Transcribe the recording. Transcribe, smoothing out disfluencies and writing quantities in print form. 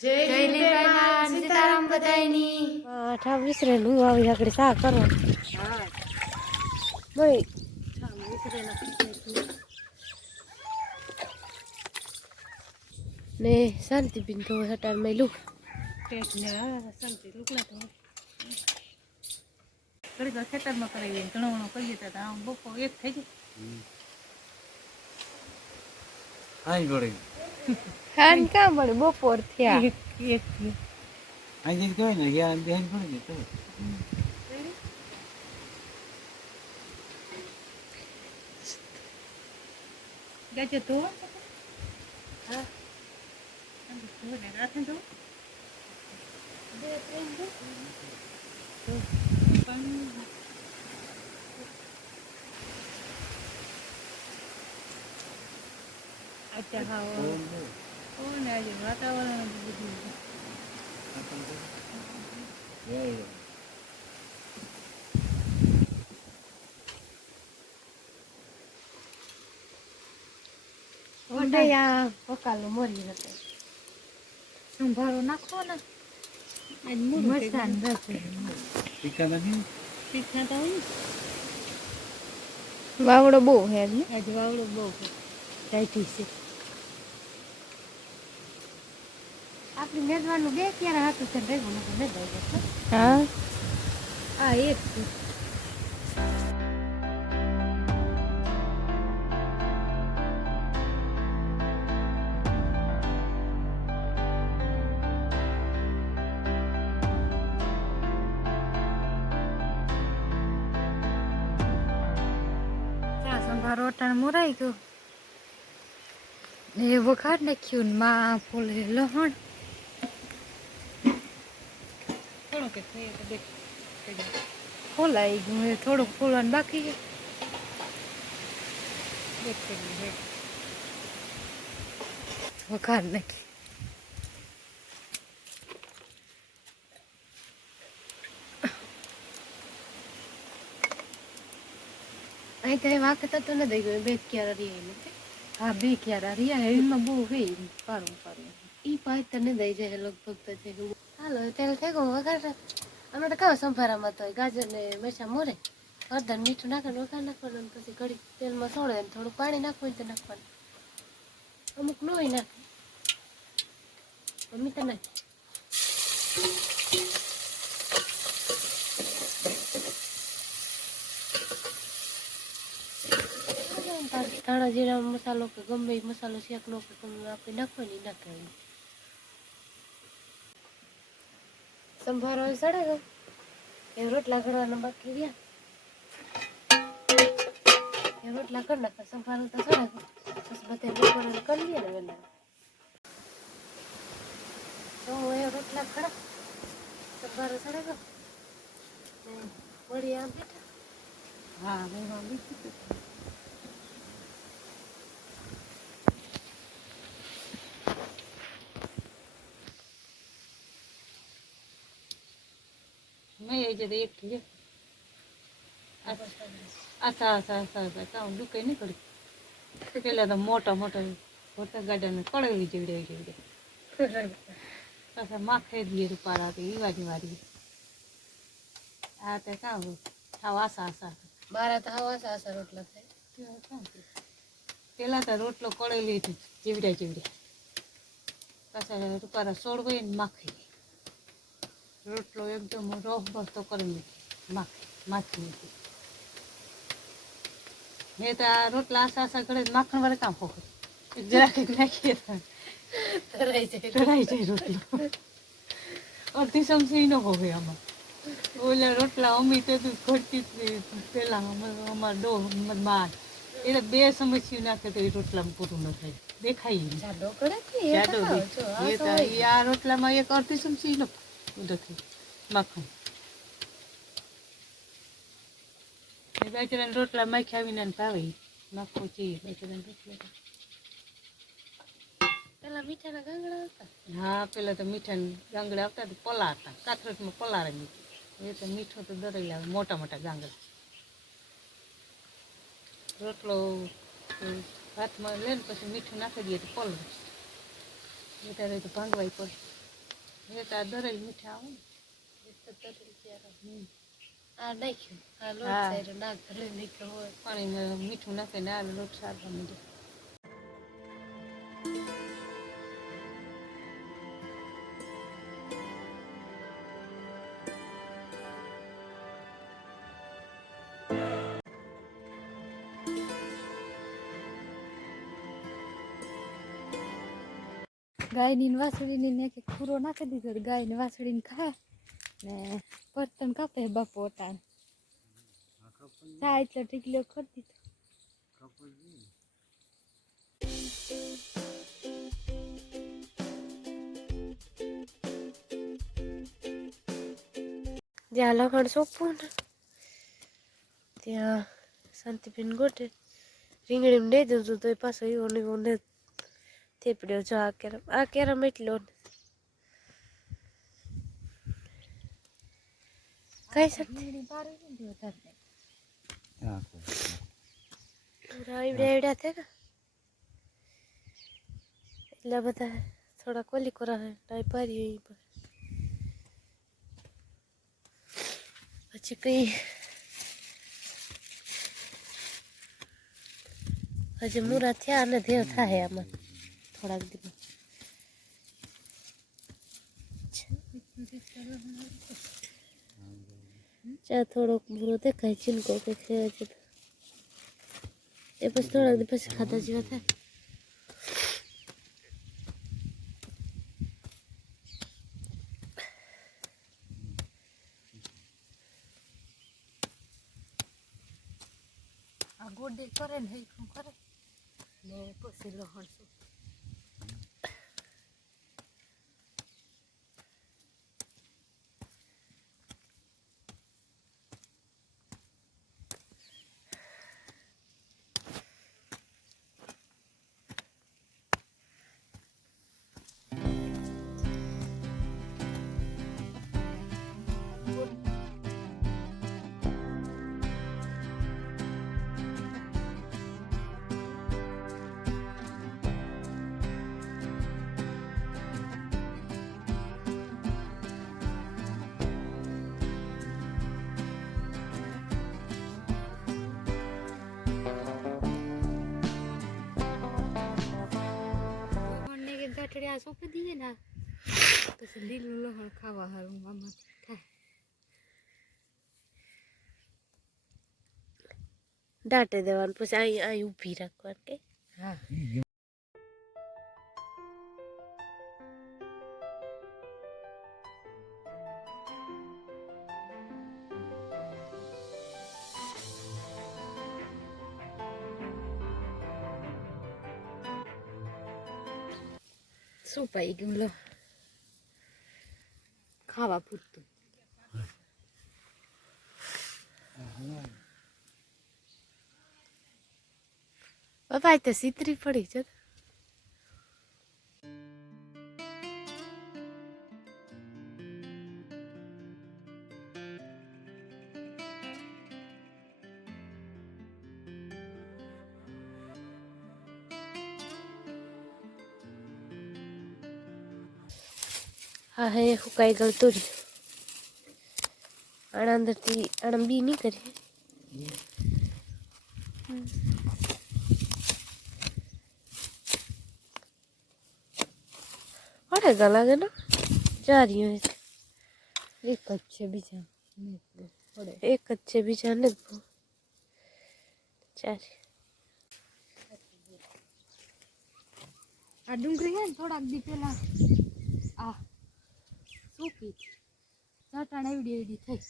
જય લીલામાં સીતારામ બધાયની ઠા વિસરેલું આવી આગળ સા કરો હા ભાઈ ને શાંતિ બિન તો હટાર મેલું એટલે શાંતિ લુકલા તો ઘડી ખેતરમાં કરાવીએ ઘણો ઘણો કરીએ તો આમ બપો એક થઈ જાય હાન કાં મળે બપોર થયા એક અહીં કહેવાય ને યાર બેન પડે ને તો ગાજે તો હા રાખે તો अच्छा हाँ वो ने आज वातावरण બધું ઓડે યા પકાલો મરી હતો સંભારો નાખો ને આજ મસાન રસ ટીકા નથી તીખા તો વાવડો બહુ હે ને આજ વાવડો બહુ ટાઈટી છે આપણી મેજવાનું બે ક્યારે હતું છે રેગું નથી મેં દઈ દે હા આ એક છે રોટણ મોરાઈ ગયો એ વખાર નાખ્યું ને માં ફૂલે લહણ થોડો કે થઈ તો દેખ ફોલાઈ ગયું એ થોડુંક ફૂલવાનું બાકી છે દેખ છે વખાર નાખી અહીં તો વાંકે તો ન દઈ ગયો બે ક્યારે રહી હા બે ક્યારા રહ્યા એમાં બહુ હે પારું પારું ઈ પાય તને દઈ જાય લગભગ તો છે હાલો તેલ થઈ ગયું વઘાર અમે તો કેવા સંભારામાં તો ગાજર ને મરચાં મોરે હળદર મીઠું નાખે વઘાર નાખવાનું પછી ઘડી તેલમાં સોળે ને થોડું પાણી નાખવું તો નાખવાનું અમુક નોય નાખે મમ્મી તો નાખે ધાણા જીરા મસાલો કે ગમે એ મસાલો શેકનો કે ગમે આપણે નાખવાની નાખે સંભારો સડે ગયો એ રોટલા ઘડવાના બાકી રહ્યા એ રોટલા કરી નાખે સંભારો તો સડે ગયો પછી બધે બપોરે કરી લઈએ ને વેલા તો એ રોટલા ખડા સંભારો સડે ગયો વળી આ બેઠા હા વેવા બીજું મેં એ જે એક જે આસા આસા આસા કામ દુકાઈ નહીં કરી પેલા તો મોટા મોટા મોટા ગાડાને કળેલી જેવડે પાછા માખે દીએ રૂપારા હતી ઈ વારી આ તે કામ થાવ આસા આસા મારા તો હવા સાસા રોટલા થાય પેલા તો રોટલો કળેલી હતી જેવડે પાછા રૂપારા સોળવાય ને માખી રોટલો એકદમ રોહ તો કરી માખી મેં તો આ રોટલા આસા ઘડે માખણ વાળે કામ હોવે જરાક નાખીએ તરાઈ જાય રોટલો અડધી સમસી ન હોવે આમાં ઓલા રોટલા અમી તો ઘટતી પેલા અમારા ડો માં એ તો બે સમસ્યા નાખે તો એ રોટલામાં પૂરું ન થાય દેખાય જાડો કરે આ રોટલામાં એક અડધી સમસી ન ઉદકી માખણ એ બાજરાના રોટલા માખી આવીને ભાવે નાખવો જોઈએ બાજરાના રોટલા પેલા મીઠાના ગાંગડા હતા હા પેલા તો મીઠાના ગાંગડા આવતા પલા હતા કાથરટમાં પલારે મીઠું એ તો મીઠો તો દરેલ આવે મોટા મોટા ગાંગડા રોટલો હાથમાં લઈને પછી મીઠું નાખી દઈએ તો પલવે વધારે તો ભાંગવાય પડે એ તો દરેલ મીઠા આવે ને. આ નાખ્યું આ લોટ હા. સાઈડ નાક ભરે નીકળ્યો હોય પાણી મીઠું નાખીને આ લોટ સારવા માંડે. ગાયની ને વાસળીની ને એક ખૂરો નાખી દીધો તો ગાય ને વાસળીને ખાય ને બર્તન કાપે બાપુ ઓટાણ થાય એટલે ટીકલીઓ કરી દીધો. જ્યાં લખણ સોંપવું ને ત્યાં શાંતિબેન ગોટે રીંગણીમાં દઈ દીધું તો એ પાછો એવો ને એવો ને થેપડ્યો. જો આ કેરમ એટલો ને કઈ શકતી રીંગણી પાડવી ને તો વધારે થાય. પૂરા એવડ્યા એવડ્યા થયા ને એટલા બધા થોડા કોલી કોરા ટાઈ પારી અહીં પર પછી કઈ હજી મૂરા થયા અને ધેવ થાય આમાં થોડાક દિવસ. ચા થોડોક મૂરો દેખાય ચીનકો કે ખેવા છે એ પછી થોડાક દિવસ પછી ખાધા જેવા થાય. આ ગોડી કરે ને હેખું કરે ને પછી લહણ શું ગાંઠડિયા સોંપી દઈએ ને પછી લીલું લહણ ખાવા હારું આમાં થાય. દાટે દેવાનું પછી અહીં ઊભી રાખવાનું કે હા શું પાઈ ગયું લો ખાવા પૂરતું. બાપા તો સીતરી પડી છે. હા હે હુકાઈ ગયું તુરી આણા અંદરથી આણમ બી નહીં કરી પડેગા લાગે ને जा रही हूँ એક જ છે બીજા પડે एक अच्छे भी जाने दो चार આ ડુંગળી હે ને થોડાક દી પેલા આ સૂકી ચટાણ એવડી એવડી થઈ